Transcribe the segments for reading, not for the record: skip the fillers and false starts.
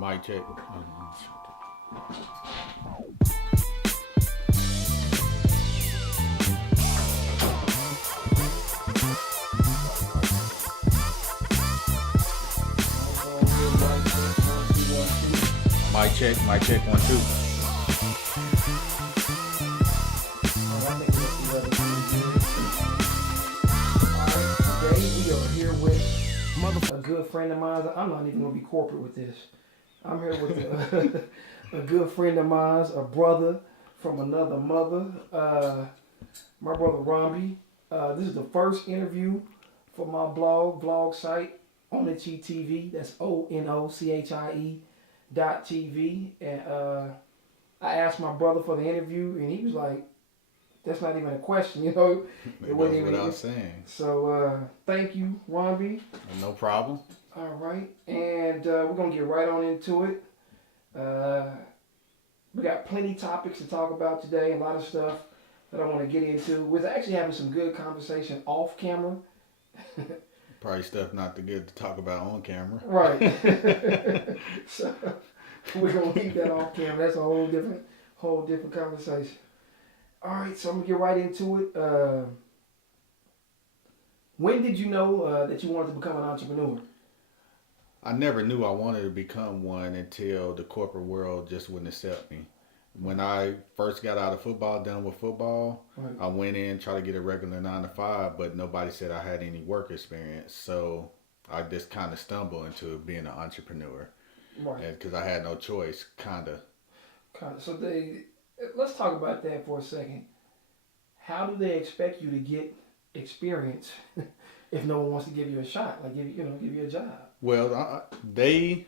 Mic check. Mic check, 1, 2. Today we are here with a good friend of mine. I'm not even going to be corporate with this. I'm here with a good friend of mine, a brother from another mother, my brother Romby. This is the first interview for my vlog site, onochietv. That's onochietv.tv. And I asked my brother for the interview, and he was like, that's not even a question, you know. It wasn't even without saying. So thank you, Romby. No problem. All right, and we're gonna get right on into it. We got plenty topics to talk about today. A lot of stuff that I want to get into. We're actually having some good conversation off camera. Probably stuff not too good to talk about on camera. Right. So we're gonna leave that off camera. That's a whole different conversation. All right, so I'm gonna get right into it. When did you know that you wanted to become an entrepreneur? I never knew I wanted to become one until the corporate world just wouldn't accept me. When I first got out of football, done with football, right, I went in, tried to get a regular 9 to 5, but nobody said I had any work experience. So I just kind of stumbled into being an entrepreneur. Right. Because I had no choice, kind of. So let's talk about that for a second. How do they expect you to get experience if no one wants to give you a shot, like give you a job? Well, the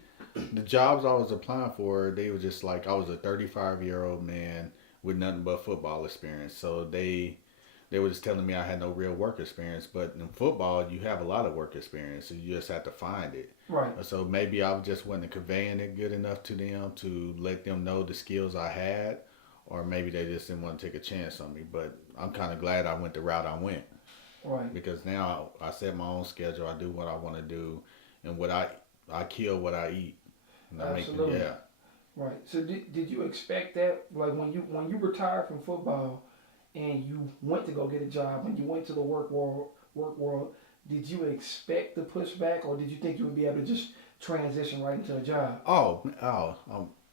jobs I was applying for, they were just like, I was a 35-year-old man with nothing but football experience. So they were just telling me I had no real work experience. But in football, you have a lot of work experience, so you just have to find it. Right. So maybe I just wasn't conveying it good enough to them to let them know the skills I had, or maybe they just didn't want to take a chance on me. But I'm kind of glad I went the route I went. Right. Because now I set my own schedule. I do what I want to do, and what I kill what I eat. And Absolutely. Yeah. Right. So did you expect that, like when you retired from football and you went to go get a job and you went to the work world, did you expect the pushback, or did you think you would be able to just transition right into a job?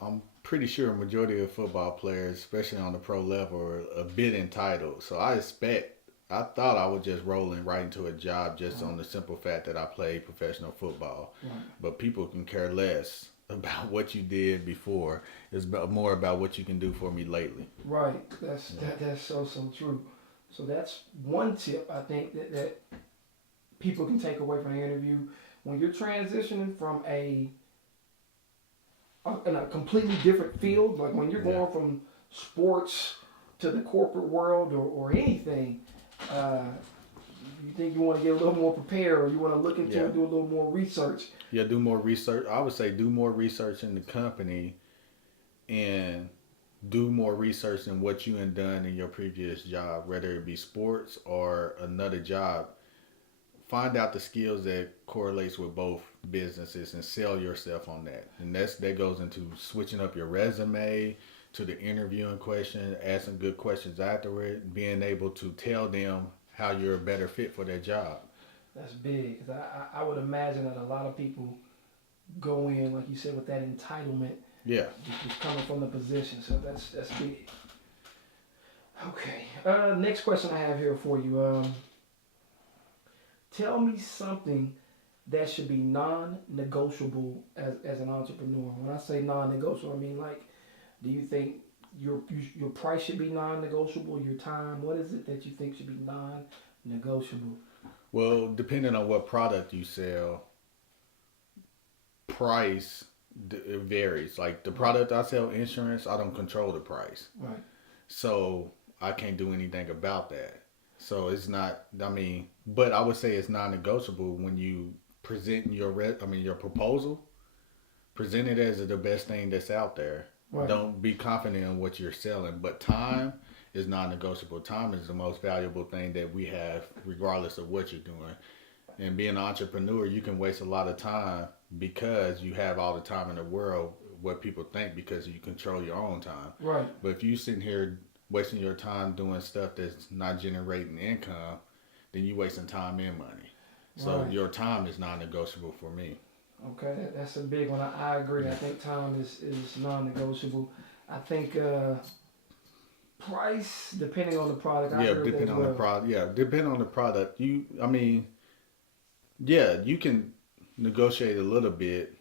I'm pretty sure a majority of football players, especially on the pro level, are a bit entitled. So I thought I was just rolling right into a job just on the simple fact that I played professional football. Right. But people can care less about what you did before. It's more about what you can do for me lately. Right. That's so true. So that's one tip I think that people can take away from the interview. When you're transitioning from in a completely different field, like when you're going from sports to the corporate world or anything, you think you want to get a little more prepared, or you want to look into it, do a little more research. Yeah, do more research. I would say do more research in the company, and do more research in what you had done in your previous job, whether it be sports or another job. Find out the skills that correlates with both businesses and sell yourself on that. And that goes into switching up your resume, to the interviewing question, asking good questions afterward, being able to tell them how you're a better fit for their job. That's big, because I would imagine that a lot of people go in, like you said, with that entitlement. Yeah. Just coming from the position, so that's big. Okay, next question I have here for you. Tell me something that should be non-negotiable as an entrepreneur. When I say non-negotiable, I mean, like, do you think your price should be non-negotiable? Your time? What is it that you think should be non-negotiable? Well, depending on what product you sell, price it varies. Like the product I sell, insurance, I don't control the price. Right. So I can't do anything about that. So it's not. But I would say it's non-negotiable when you present your proposal. Present it as the best thing that's out there. Right. Don't be confident in what you're selling, but time is non-negotiable. Time is the most valuable thing that we have, regardless of what you're doing. And being an entrepreneur, you can waste a lot of time because you have all the time in the world what people think because you control your own time. Right. But if you sitting here wasting your time doing stuff that's not generating income, then you wasting time and money. So Right. your time is non-negotiable for me. Okay, that's a big one. I agree. I think time is non-negotiable. I think price, depending on the product, I Yeah, agree with that depending as on the well. product. Yeah, depending on the product. I mean, yeah, you can negotiate a little bit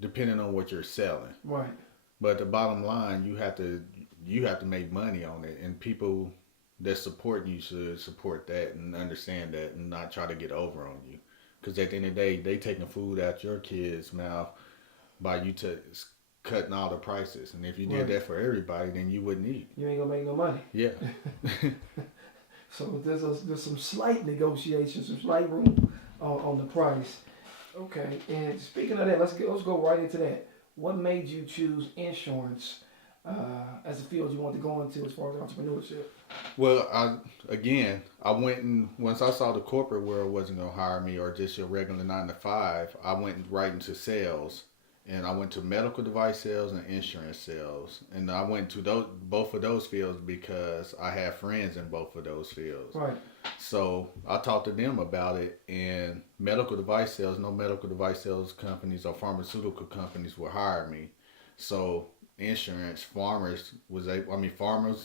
depending on what you're selling. Right. But the bottom line, you have to make money on it, and people that support you should support that and understand that, and not try to get over on you. Because at the end of the day, they taking food out your kids' mouth by you cutting all the prices. And if you did Right. that for everybody, then you wouldn't eat. You ain't gonna make no money. Yeah. So there's some slight negotiation, some slight room on the price. Okay. And speaking of that, let's go right into that. What made you choose insurance as a field you want to go into as far as entrepreneurship? Well, I went and once I saw the corporate world wasn't gonna hire me or just your regular 9 to 5, I went right into sales, and I went to medical device sales and insurance sales, and I went to both of those fields because I have friends in both of those fields. Right. So I talked to them about it, and medical device sales, no medical device sales companies or pharmaceutical companies will hire me. So insurance, farmers,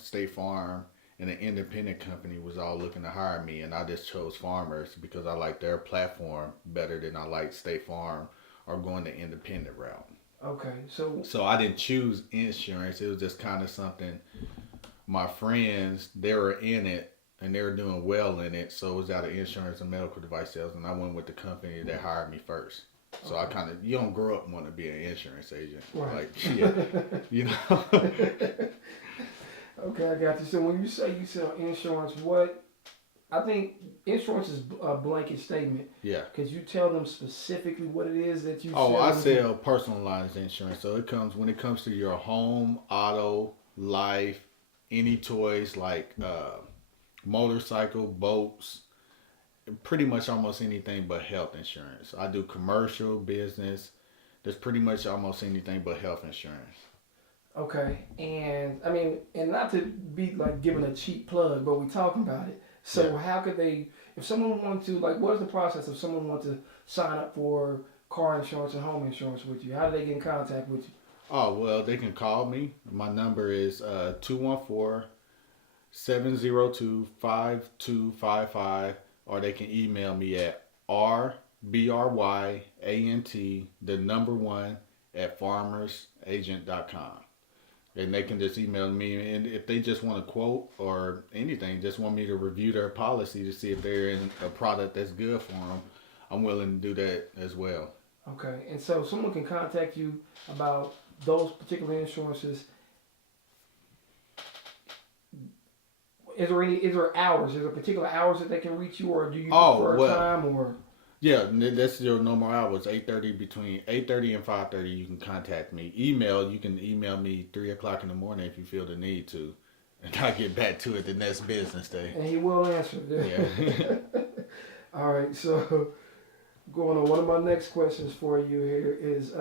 State Farm, and an independent company was all looking to hire me, and I just chose Farmers because I like their platform better than I like State Farm or going the independent route. Okay. So So I didn't choose insurance. It was just kind of something my friends, they were in it and they were doing well in it. So it was out of insurance and medical device sales, and I went with the company that hired me first. So I kind of, you don't grow up wanting to be an insurance agent. right. Like, yeah, you know. Okay, I got you. So when you say you sell insurance, what I think insurance is a blanket statement. Yeah. Could you tell them specifically what it is that you Oh, sell? I sell personalized insurance. So when it comes to your home, auto, life, any toys like motorcycle, boats, pretty much almost anything but health insurance. I do commercial business. There's pretty much almost anything but health insurance. Okay, and I mean, and not to be like giving a cheap plug, but we talking about it. So Yeah. how could they, if someone wanted to, like, what is the process if someone wants to sign up for car insurance and home insurance with you? How do they get in contact with you? Oh, well, they can call me. My number is 214-702-5255, or they can email me at rbryant, the number one, at farmersagent.com. And they can just email me, and if they just want a quote or anything, just want me to review their policy to see if they're in a product that's good for them, I'm willing to do that as well. Okay, and so someone can contact you about those particular insurances. Is there hours? Is there particular hours that they can reach you, or do you prefer a time or? Yeah, that's your normal hours. Between 8:30 and 5:30, you can contact me. You can email me 3 o'clock in the morning if you feel the need to, and I'll get back to it the next business day. And he will answer. Yeah. All right, so going on. One of my next questions for you here is,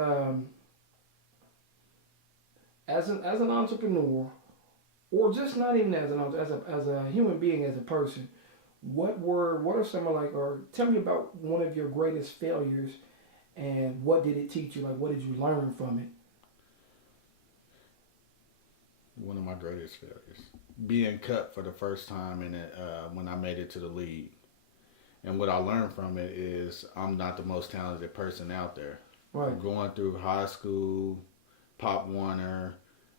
as an entrepreneur, or just not even as as a human being, as a person, what are some of like, or tell me about one of your greatest failures, and what did it teach you? Like, what did you learn from it? One of my greatest failures, being cut for the first time in it when I made it to the league. And what I learned from it is I'm not the most talented person out there. Right. Going through high school, Pop Warner,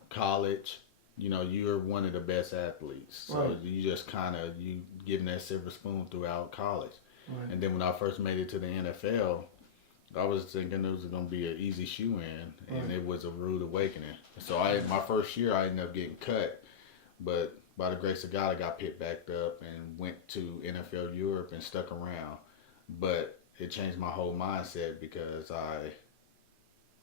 college, you're one of the best athletes. So Right. you just you getting that silver spoon throughout college. Right. And then when I first made it to the NFL, I was thinking it was going to be an easy shoe in, and Right. it was a rude awakening. So my first year I ended up getting cut, but by the grace of God, I got picked back up and went to NFL Europe and stuck around. But it changed my whole mindset because I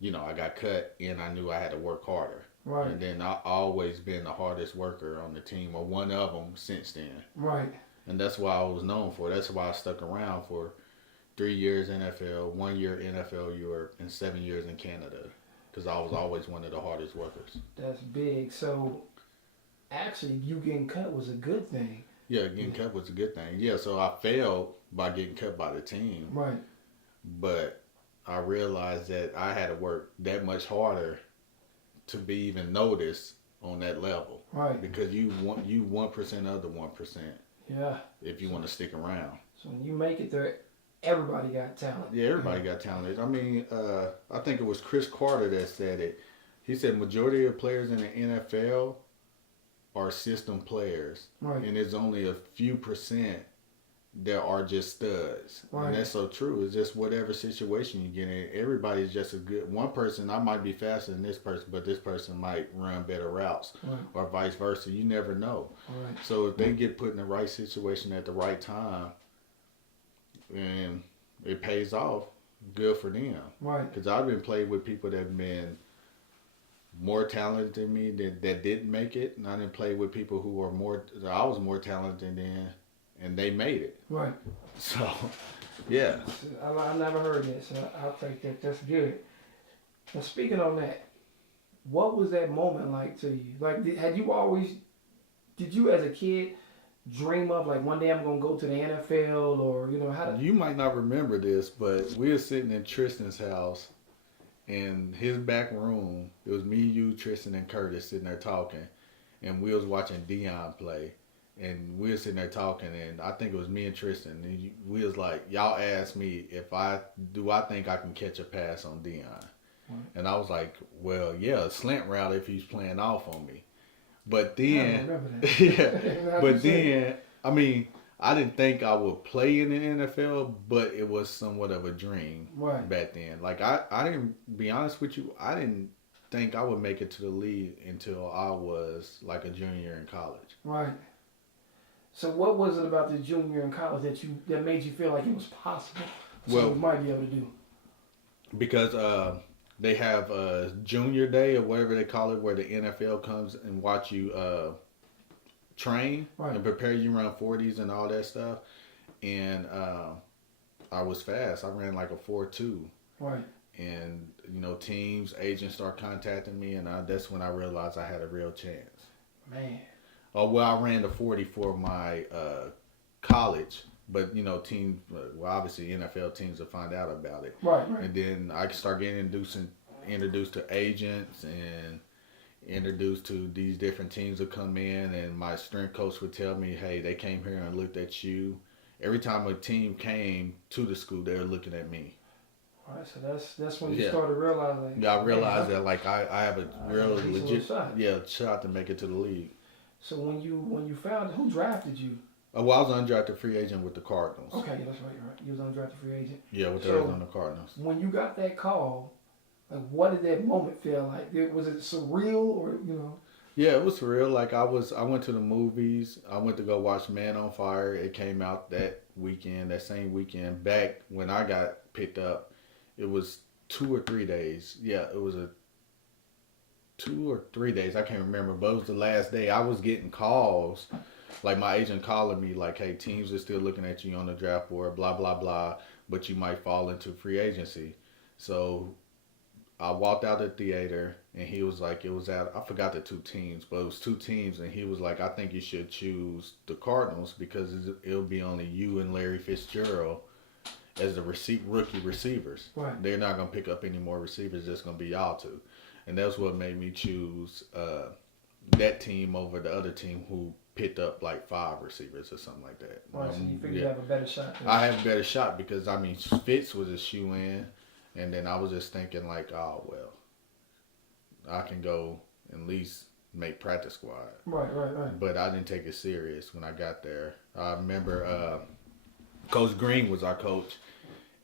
got cut and I knew I had to work harder. Right. And then I always been the hardest worker on the team, or one of them since then. Right. And that's why I was known for. That's why I stuck around for 3 years NFL, 1 year NFL Europe, and 7 years in Canada. Because I was always one of the hardest workers. That's big. So actually, you getting cut was a good thing. Yeah, getting cut was a good thing. Yeah, so I failed by getting cut by the team. Right. But I realized that I had to work that much harder to be even noticed on that level. Right. Because you 1% of the 1%. Yeah. If you want to stick around. So when you make it there, everybody got talent. Yeah, everybody got talent. I mean, I think it was Chris Carter that said it. He said majority of players in the NFL are system players. Right. And there's only a few percent that are just studs. Right. And that's so true. It's just whatever situation you get in. Everybody's just as good. One person, I might be faster than this person, but this person might run better routes. Right. Or vice versa. You never know. Right. So if they get put in the right situation at the right time, and it pays off, good for them. Right. Because I've been played with people that have been more talented than me that didn't make it, and I didn't play with people who are I was more talented than, and they made it. Right. So, yeah. I never heard that, so I'll take that. That's good. Now, speaking on that, what was that moment like to you? Like, did you as a kid dream of, like, one day I'm going to go to the NFL, or, you know, how to... You might not remember this, but we were sitting in Tristan's house, in his back room. It was me, you, Tristan, and Curtis sitting there talking, and we was watching Dion play. And we were sitting there talking, and I think it was me and Tristan. And we was like, y'all asked me if I think I can catch a pass on Dion. Right. And I was like, well, yeah, a slant route if he's playing off on me. But then, I remember that. yeah, but then, I mean, I didn't think I would play in the NFL, but it was somewhat of a dream back then. Like, I didn't, be honest with you, I didn't think I would make it to the league until I was like a junior in college. Right. So what was it about the junior in college that made you feel like it was possible? So you might be able to do. Because they have a junior day or whatever they call it, where the NFL comes and watch you train and prepare you run 40s and all that stuff. And I was fast. I ran like a 4.2. Right. And you know, teams, agents start contacting me, and that's when I realized I had a real chance. Man. Well, I ran the 40 for my college, but you know, obviously NFL teams will find out about it. Right. And then I start getting introduced to agents and introduced to these different teams that come in, and my strength coach would tell me, hey, they came here and looked at you. Every time a team came to the school, they were looking at me. All right, so that's when you started realizing. Yeah, I realized that like I have a real legit shot to make it to the league. So when you found, who drafted you? Well, I was an undrafted free agent with the Cardinals. Okay, that's right. You was an undrafted free agent. Yeah, with the Arizona Cardinals. When you got that call, like, what did that moment feel like? Was it surreal, or you know? Yeah, it was surreal. Like I went to the movies. I went to go watch Man on Fire. It came out that same weekend. Back when I got picked up, it was 2 or 3 days. Yeah, it was 2 or 3 days. I can't remember, but it was the last day. I was getting calls, like my agent calling me, like, hey, teams are still looking at you on the draft board, blah, blah, blah, but you might fall into free agency. So I walked out the theater, and he was like, I forgot the 2 teams, but it was 2 teams, and he was like, I think you should choose the Cardinals because it'll be only you and Larry Fitzgerald as the rookie receivers. Right. They're not going to pick up any more receivers. It's going to be y'all 2. And that's what made me choose that team over the other team who picked up like 5 receivers or something like that. Right, so you figured you have a better shot. I have a better shot because, I mean, Fitz was a shoe-in. And then I was just thinking like, oh, well, I can go at least make practice squad. Right. But I didn't take it serious when I got there. I remember Coach Green was our coach,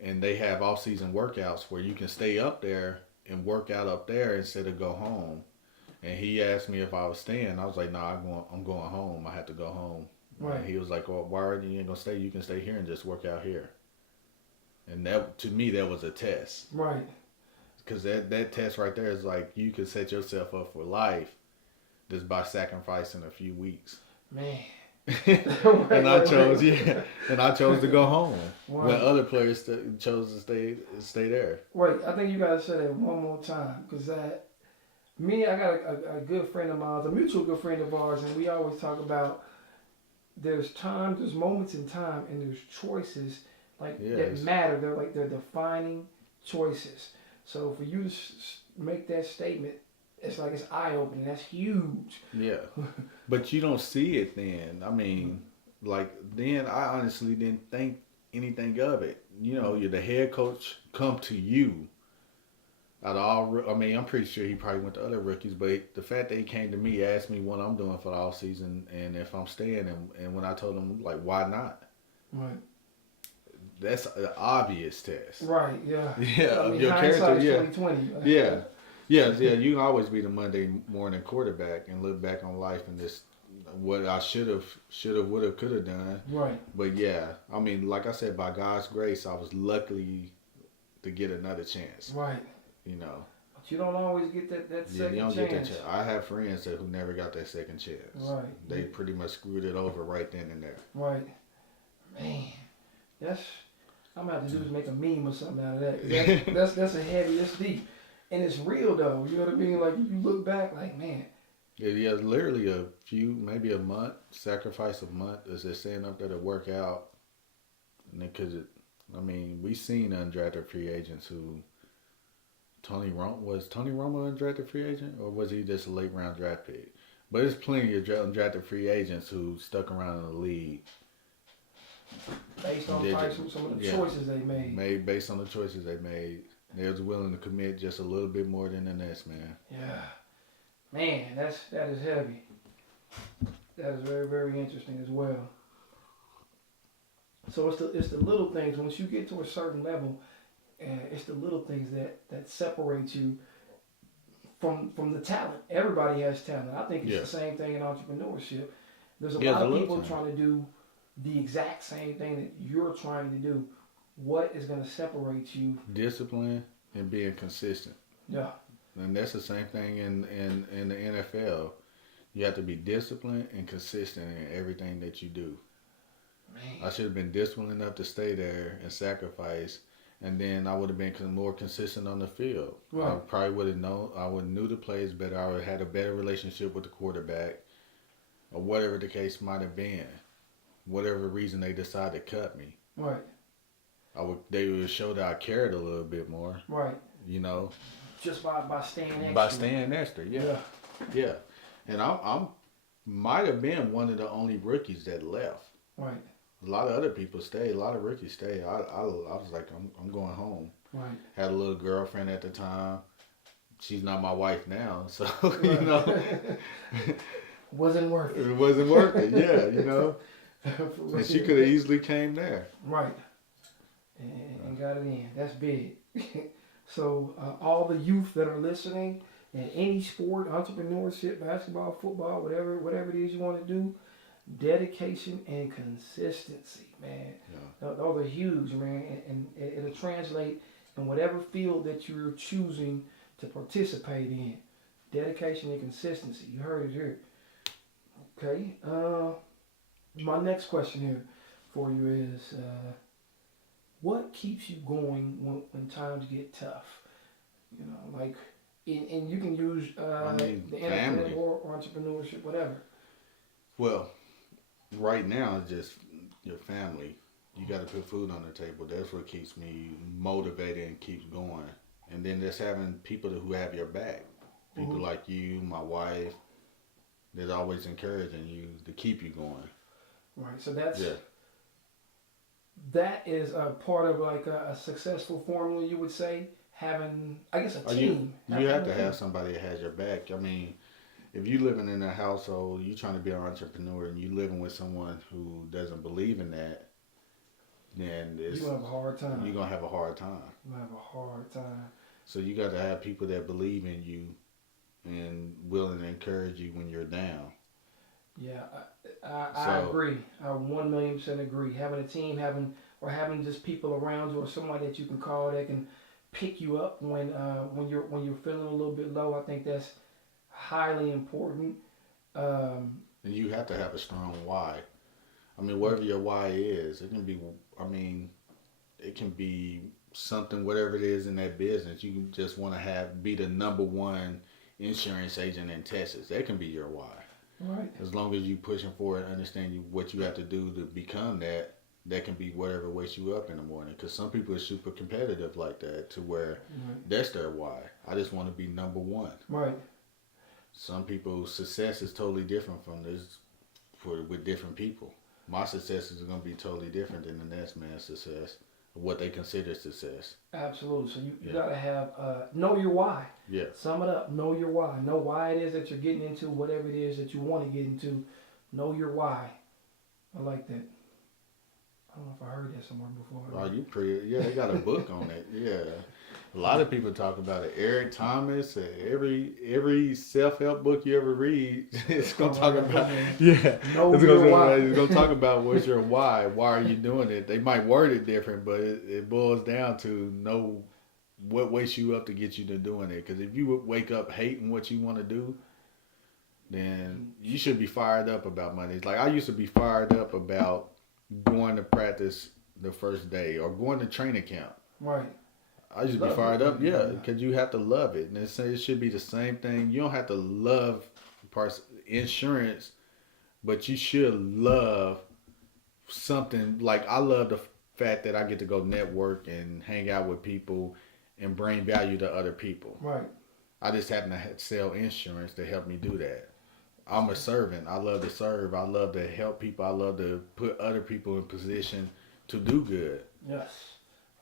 and they have off-season workouts where you can stay up there and work out up there instead of go home. And he asked me if I was staying. I was like, nah, I'm going home. I have to go home. Right. And he was like, well, why are you ain't going to stay? You can stay here and just work out here. And that, to me, that was a test. Right. Because that test right there is like, you can set yourself up for life just by sacrificing a few weeks. Man. And I chose, yeah, and I chose to go home when Right. other players chose to stay there. Wait, I think you gotta say that one more time, because I got a good friend of mine, a mutual good friend of ours, and we always talk about there's moments in time, and there's choices like that Yes, matter. They're defining choices. So for you to make that statement, it's like it's eye opening. That's huge. yeah, but you don't see it then. I mean, like then I honestly didn't think anything of it. You know, you're the head coach come to you out of all. I mean, I'm pretty sure he probably went to other rookies, but the fact that he came to me, asked me what I'm doing for the off season and if I'm staying, and when I told him like why not, Right. that's an obvious test. Right. Yeah. Yeah, I of mean, your character. hindsight's Yeah, 2020. yeah, yeah, yeah. You can always be the Monday morning quarterback and look back on life and this what I would have, could have done. Right. But yeah, I mean, like I said, by God's grace, I was lucky to get another chance. Right. You know. But you don't always get that Yeah, second you don't chance. get that chance. I have friends who never got that second chance. Right. They pretty much screwed it over right then and there. Right. Man, that's I'm gonna have to do is make a meme or something out of that. That's a heavy, that's deep, and it's real though. You know what I mean? Like you look back, like man. Yeah, literally a few, maybe a month, sacrifice a month as they're saying up there to work out. And because I mean, we seen undrafted free agents who was Tony Romo an undrafted free agent or was he just a late round draft pick? But there's plenty of undrafted free agents who stuck around in the league Based on some of the choices they made. based on the choices they made. They was willing to commit just a little bit more than the next man. Yeah. Man, that is heavy. That is very, very interesting as well. So it's the little things. Once you get to a certain level, it's the little things that separate you from the talent. Everybody has talent. I think it's the same thing in entrepreneurship. There's a lot of people trying to do the exact same thing that you're trying to do. What is going to separate you? Discipline and being consistent. Yeah. And that's the same thing in the NFL. You have to be disciplined and consistent in everything that you do. Man. I should have been disciplined enough to stay there and sacrifice, and then I would have been more consistent on the field. Right. I probably would have known. I would have knew the plays better. I would have had a better relationship with the quarterback, or whatever the case might have been. Whatever reason they decided to cut me. Right. They would show that I cared a little bit more. Right. You know. Just by staying extra. By staying extra, yeah. And I'm might have been one of the only rookies that left. Right. A lot of other people stayed. A lot of rookies stayed. I was like, I'm going home. Right. Had a little girlfriend at the time. She's not my wife now, so Right. you know. Wasn't worth it. It wasn't worth it. Yeah, you know. And she could have easily came there. Right. And got it in. That's big. So all the youth that are listening in any sport, entrepreneurship, basketball, football, whatever it is you want to do, dedication and consistency, man. Yeah. Those are huge, man, and it'll translate in whatever field that you're choosing to participate in. Dedication and consistency. You heard it here. Okay. My next question here for you is, what keeps you going when times get tough? You know, like, and you can use the NFL or entrepreneurship, whatever. Well, right now it's just your family. You got to put food on the table. That's what keeps me motivated and keeps going. And then just having people who have your back. People like you, my wife, that's always encouraging you to keep you going. Right. So that is a part of like a successful formula, you would say, having, I guess, a team. You have to have somebody that has your back. I mean, if you living in a household, you trying to be an entrepreneur, and you living with someone who doesn't believe in that, then you're gonna have a hard time. You're gonna have a hard time. You're gonna have a hard time. So you got to have people that believe in you and willing to encourage you when you're down. Yeah, I agree. I 1,000,000% agree. Having a team, having just people around you, or somebody that you can call that can pick you up when you're feeling a little bit low. I think that's highly important. And you have to have a strong why. I mean, whatever your why is, it can be. I mean, it can be something, whatever it is in that business. You just want to be the number one insurance agent in Texas. That can be your why. Right. As long as you pushing for it, understand what you have to do to become that. That can be whatever wakes you up in the morning. Because some people are super competitive like that, to where that's their why. I just want to be number one. Right. Some people's success is totally different from this with different people. My success is going to be totally different than the next man's success, what they consider success. Absolutely. So you got to have, know your why. Yeah. Sum it up. Know your why. Know why it is that you're getting into whatever it is that you want to get into. Know your why. I like that. I don't know if I heard that somewhere before. Oh, they got a book on it. Yeah. A lot of people talk about it. Eric Thomas, every self-help book you ever read, it's going to talk about, Know your why. It's going to talk about what's your why. Why are you doing it? They might word it different, but it boils down to know what wakes you up to get you to doing it. Because if you wake up hating what you want to do, then you should be fired up about money. Like, I used to be fired up about going to practice the first day or going to training camp. Right. I used to be fired up, because you have to love it. And it should be the same thing. You don't have to love insurance, but you should love something. Like, I love the fact that I get to go network and hang out with people and bring value to other people. Right. I just happen to sell insurance to help me do that. I'm a servant. I love to serve. I love to help people. I love to put other people in position to do good. Yes.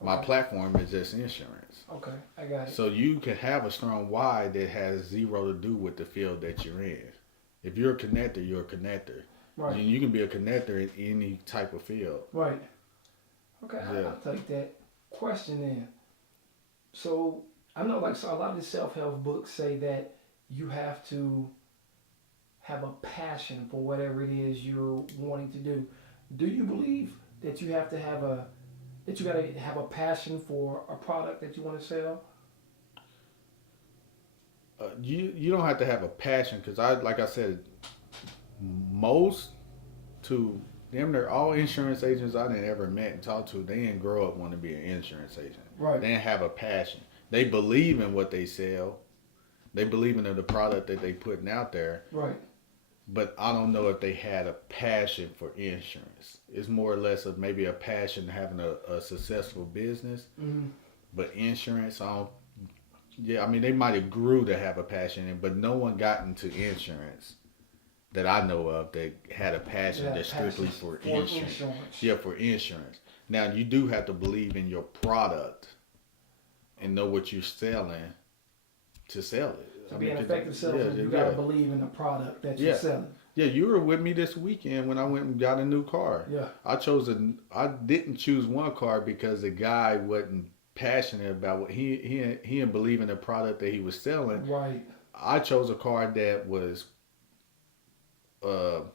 Okay. My platform is just insurance. Okay, I got it. So you can have a strong why that has zero to do with the field that you're in. If you're a connector, you're a connector. Right. And you can be a connector in any type of field. Right. Okay, I'll take that question then. So I know, like, so a lot of the self-help books say that you have to have a passion for whatever it is you're wanting to do. Do you believe that you have to have that you got to have a passion for a product that you want to sell? You don't have to have a passion, because like I said, most to them, they're all insurance agents I didn't ever met and talked to. They didn't grow up wanting to be an insurance agent. Right. They didn't have a passion. They believe in what they sell. They believe in the product that they putting out there. Right. But I don't know if they had a passion for insurance. It's more or less of maybe a passion having a successful business. Mm-hmm. But insurance, I mean, they might have grew to have a passion, but no one got into insurance that I know of that had a passion that's strictly for insurance. Yeah, for insurance. Now, you do have to believe in your product and know what you're selling to sell it. To be an effective salesman, you got to believe in the product that you're selling. Yeah, you were with me this weekend when I went and got a new car. Yeah. I didn't choose one car because the guy wasn't passionate about what he didn't believe in the product that he was selling. Right. I chose a car that was the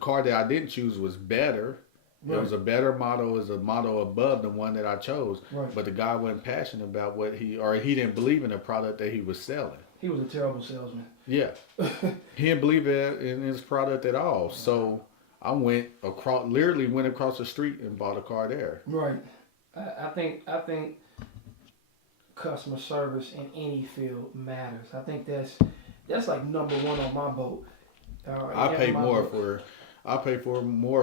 car that I didn't choose was better. Right. It was a better model. It was a model above the one that I chose. Right. But the guy wasn't passionate about he didn't believe in the product that he was selling. He was a terrible salesman. Yeah. He didn't believe in his product at all. So I literally went across the street and bought a car there. Right. I think customer service in any field matters. I think that's like number one on my boat. I pay more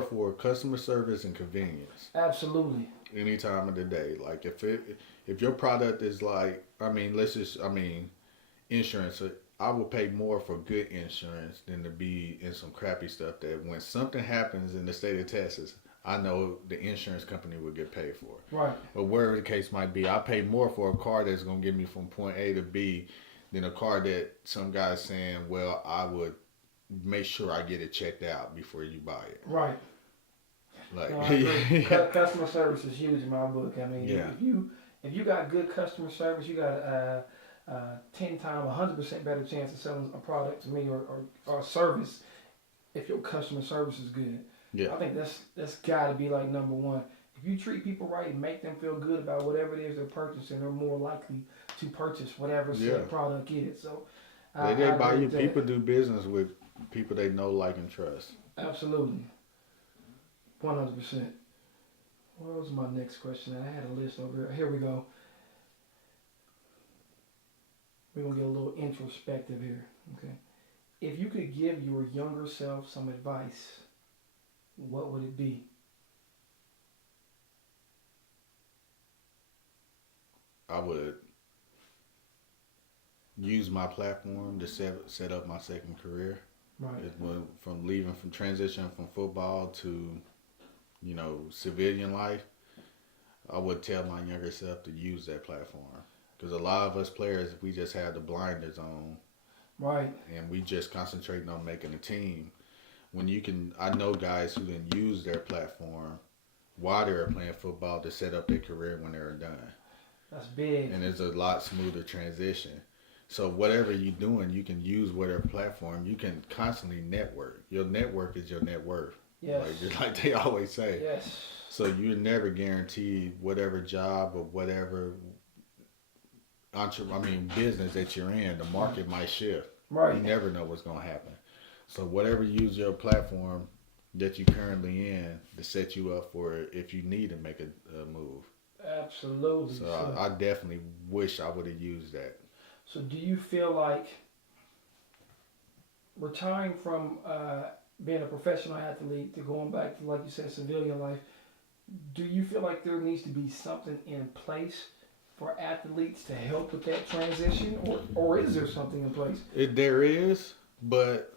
for customer service and convenience. Absolutely. Any time of the day. Like if your product is like, insurance, I will pay more for good insurance than to be in some crappy stuff that when something happens in the state of Texas, I know the insurance company will get paid for. Right. But wherever the case might be, I pay more for a car that's going to get me from point A to B than a car that some guy's saying, well, I would make sure I get it checked out before you buy it. Right. Like, customer service is huge in my book. I mean, if you got good customer service, you got 10 times, 100% better chance of selling a product to me or a service if your customer service is good. Yeah. I think that's got to be like number one. If you treat people right and make them feel good about whatever it is they're purchasing, they're more likely to purchase whatever said product is. So they buy you. People do business with people they know, like, and trust. Absolutely. 100%. What was my next question? I had a list over here. Here we go. We're going to get a little introspective here. Okay. If you could give your younger self some advice, what would it be? I would use my platform to set up my second career. Right. It went from leaving from transition from football to, civilian life. I would tell my younger self to use that platform because a lot of us players, we just have the blinders on. Right. And we just concentrating on making a team. When I know guys who didn't use their platform while they were playing football to set up their career when they were done. That's big. And it's a lot smoother transition. So whatever you're doing, you can use whatever platform. You can constantly network. Your network is your net worth. Yes. Like they always say. Yes. So you're never guaranteed whatever job or whatever business that you're in. The market might shift. Right. You never know what's going to happen. So whatever use your platform that you're currently in to set you up for it if you need to make a move. Absolutely. So I definitely wish I would have used that. So do you feel like retiring from being a professional athlete to going back to, like you said, civilian life, do you feel like there needs to be something in place for athletes to help with that transition, or is there something in place? There is, but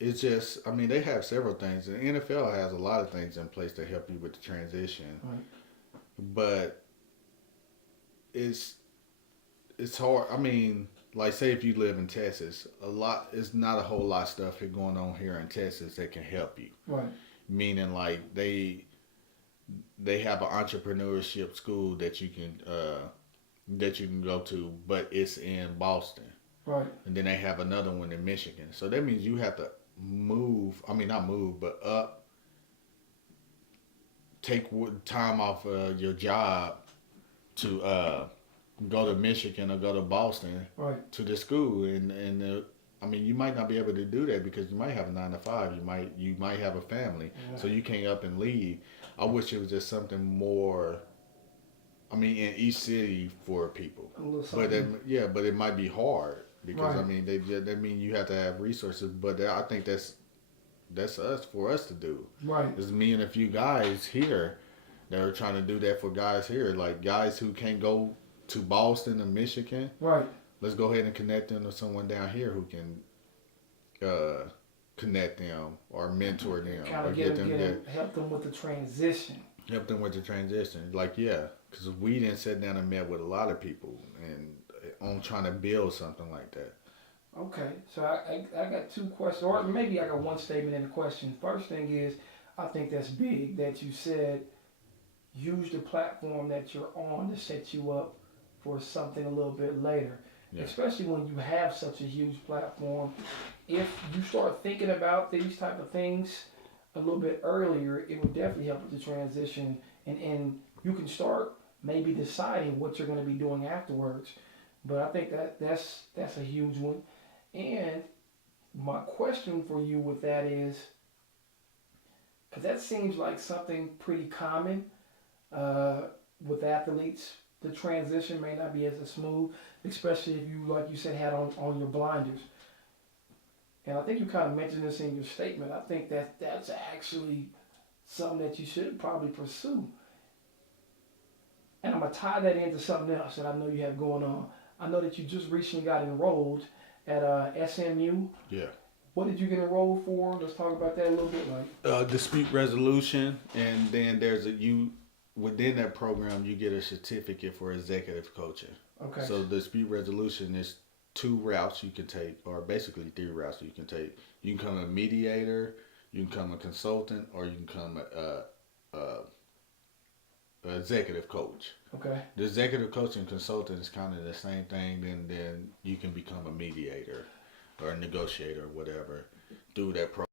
it's just, they have several things. The NFL has a lot of things in place to help you with the transition. Right. But it's hard. Like say if you live in Texas, it's not a whole lot of stuff going on here in Texas that can help you. Right. Meaning like they have an entrepreneurship school that you can go to, but it's in Boston. Right. And then they have another one in Michigan. So that means you have to not move, but take time off your job to go to Michigan or go to Boston. Right. To the school. And you might not be able to do that because you might have a 9 to 5. You might have a family. Yeah. So you can't up and leave. I wish it was just something more, in each city for people. But it might be hard because right. They mean you have to have resources. But I think that's for us to do. Right. It's me and a few guys here that are trying to do that for guys here, like guys who can't go to Boston or Michigan. Right. Let's go ahead and connect them to someone down here who can connect them or mentor them kind or of help them with the transition. Help them with the transition. Because we didn't sit down and met with a lot of people and on trying to build something like that. Okay, so I got two questions, or maybe I got one statement and a question. First thing is, I think that's big that you said use the platform that you're on to set you up for something a little bit later. Yeah. Especially when you have such a huge platform. If you start thinking about these type of things a little bit earlier, it would definitely help with the transition, and you can start maybe deciding what you're going to be doing afterwards. But I think that's a huge one. And my question for you with that is, because that seems like something pretty common with athletes, the transition may not be as smooth, especially if you, like you said, had on your blinders. And I think you kind of mentioned this in your statement. I think that's actually something that you should probably pursue. And I'm going to tie that into something else that I know you have going on. I know that you just recently got enrolled at SMU. Yeah. What did you get enrolled for? Let's talk about that a little bit. Dispute resolution, and then within that program you get a certificate for executive coaching. Okay. So dispute resolution is 2 routes you can take, or basically 3 routes you can take. You can become a mediator, you can become a consultant, or you can become a executive coach. Okay. The executive coach and consultant is kind of the same thing. Then you can become a mediator or a negotiator or whatever through that program.